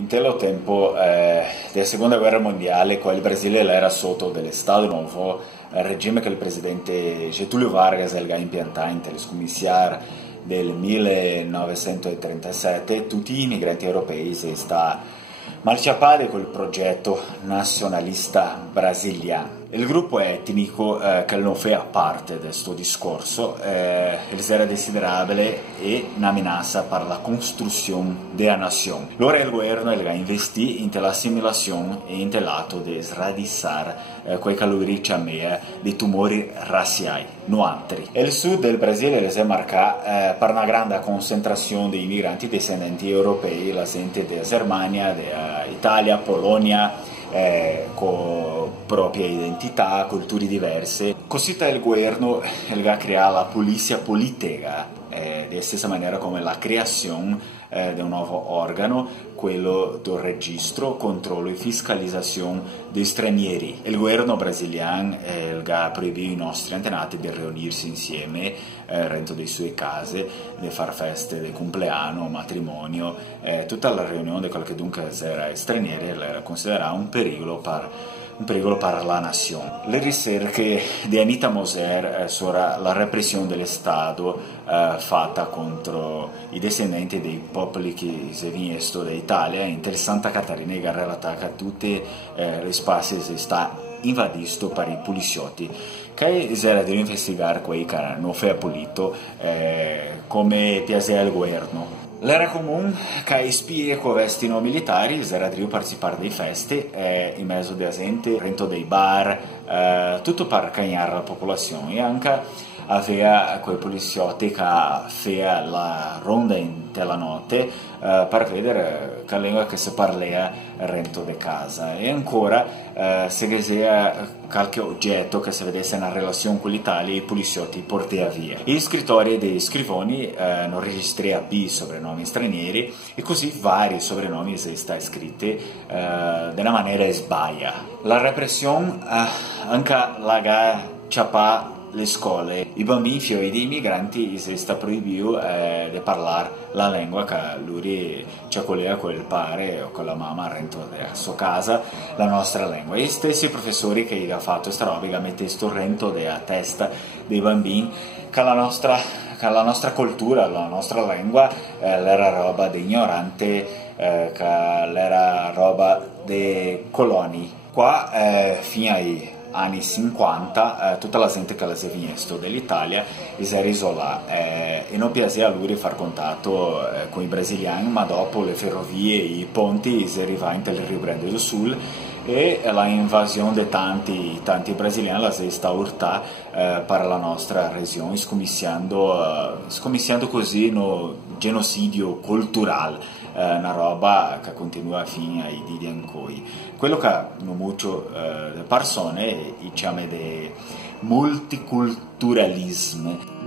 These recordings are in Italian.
In quello tempo della seconda guerra mondiale, quando il Brasile era sotto dello Stato Novo, il regime che il presidente Getúlio Vargas ha impiantato in telescomissiar del 1937, tutti gli immigranti europei si sta marciapare col progetto nazionalista brasiliano. Il gruppo etnico che non fa parte di questo discorso era desiderabile e una minaccia per la costruzione della nazione. Allora il governo ha investito in l'assimilazione e in lato di sradizzare quei calori di tumori razziali, non altri. Il sud del Brasile è marcato per una grande concentrazione di immigranti descendenti europei, la gente della Germania, dell'Italia, Polonia, con proprie identità, culture diverse. Così il governo ha creato la polizia politica, della stessa maniera come la creazione di un nuovo organo, quello del registro, controllo e fiscalizzazione dei stranieri. Il governo brasiliano ha proibito i nostri antenati di riunirsi insieme dentro delle sue case, di fare feste di compleanno, matrimonio. Tutta la riunione di qualche dunque era stranieri era considerata un pericolo per la nazione. Le ricerche di Anita Moser sulla la repressione dello Stato fatta contro i discendenti dei popoli che si vengono dall'Italia in Santa Catarina che relata che tutti gli spazi si sta invadito per i poliziotti che era di investigare quei che non fa pulito come piaceva il governo. L'era comune che i spie con vestino militari era di partecipare delle feste in mezzo della gente, dentro dei bar, tutto per cagnare la popolazione. E anche aveva quei poliziotti che facevano la ronda intera notte per vedere che lingua che si parlava dentro di casa. E ancora se c'era qualche oggetto che si vedesse in relazione con l'Italia, i poliziotti portavano via. Gli scrittori dei scrivoni non registravano più soprannomi stranieri e così vari soprannomi si sta scritti di una maniera sbaglia. La repressione anche la ciapà le scuole, i bambini figli dei migranti si sta proibito di parlare la lingua che lui ci collega con il padre o con la mamma dentro della sua casa, la nostra lingua. E gli stessi professori che gli ha fatto questa roba, che mette sto rento della testa dei bambini, che la nostra cultura, la nostra lingua era roba di ignorante, che era roba dei coloni. Qua fino ai anni 50 tutta la gente che si è venuta dall'Italia si era isolata e non piaceva a lui fare contatto con i brasiliani, ma dopo le ferrovie e i ponti si arrivava in Rio Grande do Sul e la invasione di tanti brasiliani la si sta urtando per la nostra regione, scommissiando così un genocidio culturale, una roba che continua fino ai di ancora. Quello che non molto persone chiama di multiculturalismo.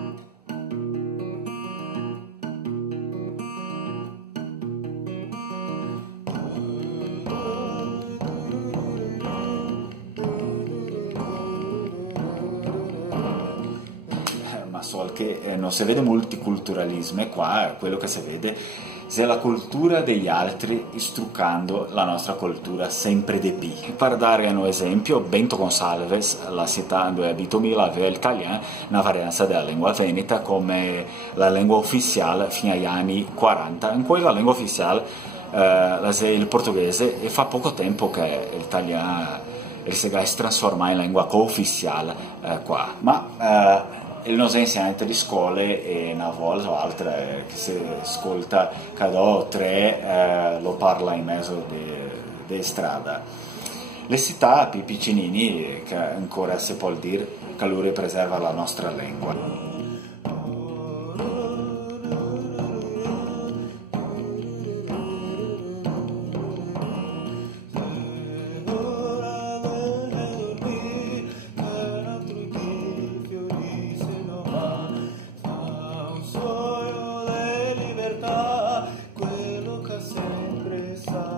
Ma so che non si vede multiculturalismo, e qua quello che si vede è la cultura degli altri istruccando la nostra cultura sempre di più. Per dare un esempio, Bento Gonçalves, la città dove abito io, aveva l'italiano, una varianza della lingua veneta come la lingua ufficiale fino agli anni 40. In cui la lingua ufficiale è il portoghese e fa poco tempo che l'italiano si è trasformato in lingua co-ufficiale qua. Ma il nostro insegnante di scuole e una volta o altra che si ascolta cada o tre lo parla in mezzo di strada. Le città più piccinini che ancora si può dire che lui preserva la nostra lingua.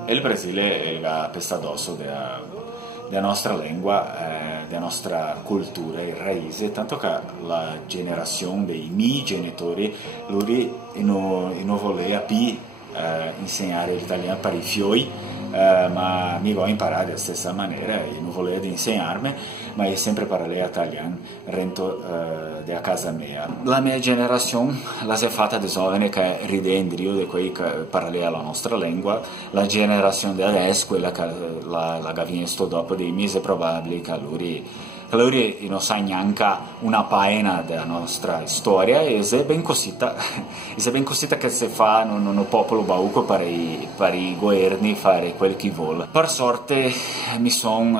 E il Brasile ha pesta addosso della nostra lingua, della nostra cultura e raíze, tanto che la generazione dei miei genitori, loro non voleva più insegnare l'italiano per i fioi, ma mi vuoi imparare della stessa maniera e non volevo insegnarmi, ma io sempre parlo italiano, rento da casa mia. La mia generazione la si è fatta di giovani che ridendono di quei che parlano la nostra lingua, la generazione di adesso, quella che la viene sto dopo dei mesi, è probabile che loro non sa neanche una pagina della nostra storia, e è ben cosita che si fa un popolo bauco per i governi fare quel che vuole. Per sorte mi sono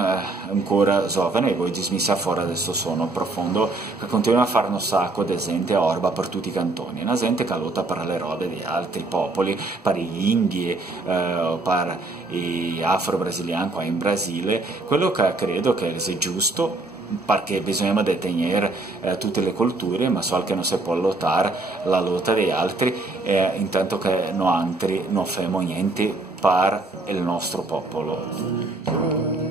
ancora giovane e voi dismissa fuori da questo sonno profondo che continua a fare un sacco di gente orba per tutti i cantoni, una gente che lotta per le robe di altri popoli, per gli indi, per gli afro-brasiliani qua in Brasile. Quello che credo che sia giusto, perché bisogna detenere tutte le culture, ma so che non si può lottare la lotta degli altri, intanto che noi altri non facciamo niente per il nostro popolo.